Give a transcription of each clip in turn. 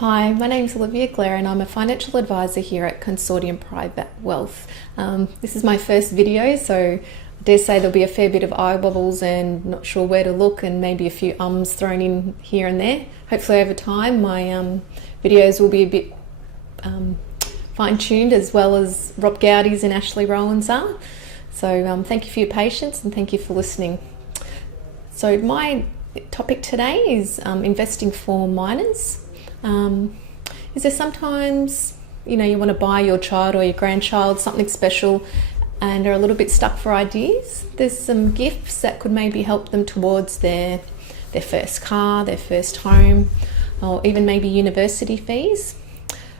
Hi, my name's Olivia and I'm a financial advisor here at Consortium Private Wealth. This is my first video, so I dare say there'll be a fair bit of eye wobbles and not sure where to look and maybe a few ums thrown in here and there. Hopefully over time my videos will be a bit fine-tuned as well as Rob Goudie's and Ashley Rowan's are. So thank you for your patience and thank you for listening. So my topic today is investing for minors. Is there sometimes, you want to buy your child or your grandchild something special and are a little bit stuck for ideas? There's some gifts that could maybe help them towards their first car, their first home, or even maybe university fees.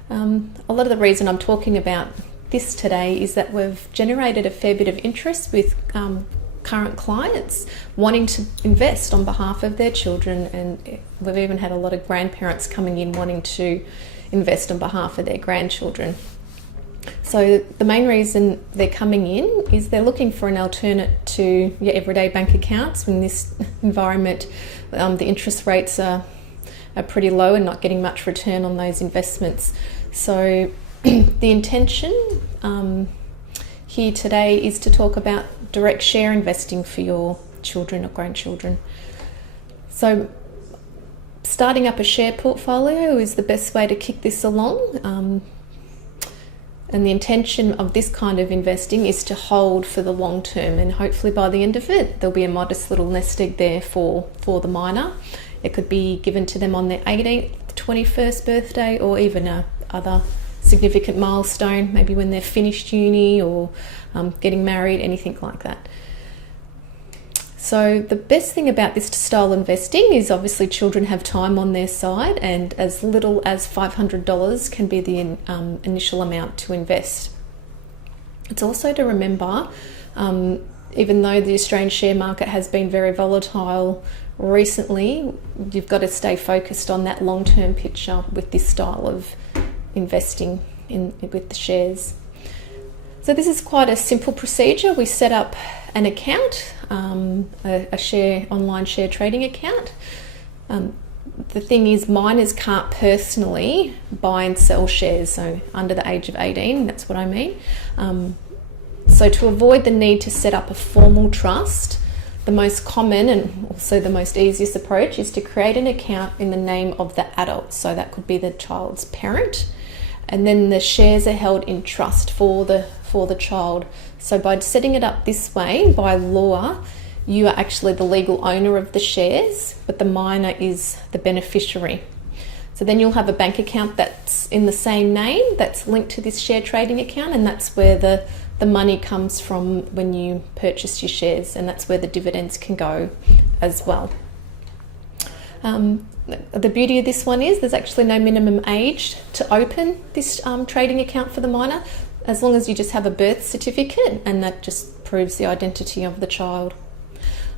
A lot of the reason I'm talking about this today is that we've generated a fair bit of interest with current clients wanting to invest on behalf of their children, and we've even had a lot of grandparents coming in wanting to invest on behalf of their grandchildren. So the main reason they're coming in is they're looking for an alternate to your everyday bank accounts. In this environment, the interest rates are pretty low and not getting much return on those investments. So the intention here today is to talk about direct share investing for your children or grandchildren. So starting up a share portfolio is the best way to kick this along. And the intention of this kind of investing is to hold for the long term, and hopefully by the end of it there'll be a modest little nest egg there for the minor. It could be given to them on their 18th, 21st birthday, or even a other significant milestone, maybe when they're finished uni or getting married, anything like that. So the best thing about this style investing is obviously children have time on their side, and as little as $500 can be the initial amount to invest. It's also to remember, even though the Australian share market has been very volatile recently, you've got to stay focused on that long-term picture with this style of investing with the shares. So this is quite a simple procedure. We set up an account, a online share trading account. The thing is, minors can't personally buy and sell shares, so under the age of 18, that's what I mean. So to avoid the need to set up a formal trust, the most common and also the most easiest approach is to create an account in the name of the adult. So that could be the child's parent, and then the shares are held in trust for the child. So by setting it up this way, by law, you are actually the legal owner of the shares, but the minor is the beneficiary. So then you'll have a bank account that's in the same name, that's linked to this share trading account, and that's where the money comes from when you purchase your shares, and that's where the dividends can go as well. The beauty of this one is there's actually no minimum age to open this trading account for the minor, as long as you just have a birth certificate, and that just proves the identity of the child.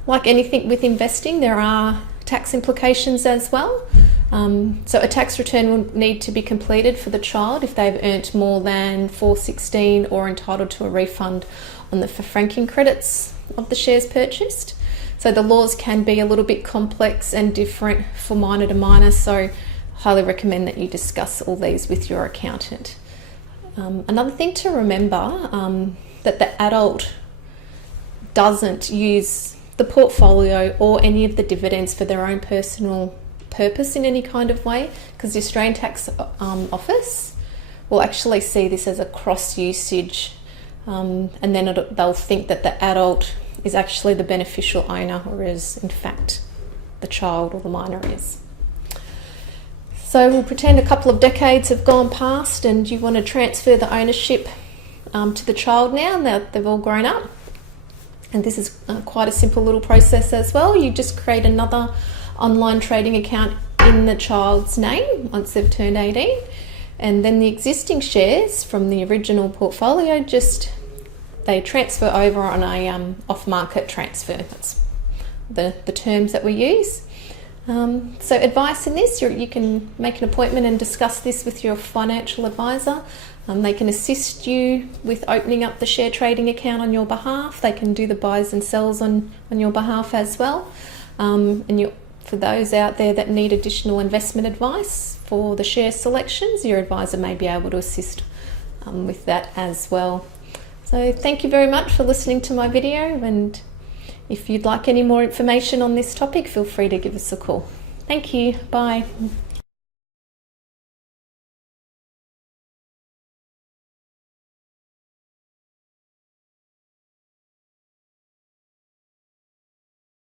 Like anything with investing, there are tax implications as well. So a tax return will need to be completed for the child if they've earned more than $4.16 or entitled to a refund on the franking credits of the shares purchased. So the laws can be a little bit complex and different for minor to minor, so highly recommend that you discuss all these with your accountant. Another thing to remember, that the adult doesn't use the portfolio or any of the dividends for their own personal purpose in any kind of way, because the Australian Tax Office will actually see this as a cross usage, and then they'll think that the adult is actually the beneficial owner, whereas in fact the child or the minor is. So we'll pretend a couple of decades have gone past and you want to transfer the ownership to the child now that they've all grown up. And this is quite a simple little process as well. You just create another online trading account in the child's name once they've turned 18, and then the existing shares from the original portfolio they transfer over on a off-market transfer. That's the terms that we use. So advice in this, you can make an appointment and discuss this with your financial advisor. They can assist you with opening up the share trading account on your behalf. They can do the buys and sells on your behalf as well. And For those out there that need additional investment advice for the share selections, your advisor may be able to assist with that as well. So thank you very much for listening to my video, and if you'd like any more information on this topic, feel free to give us a call. Thank you. Bye.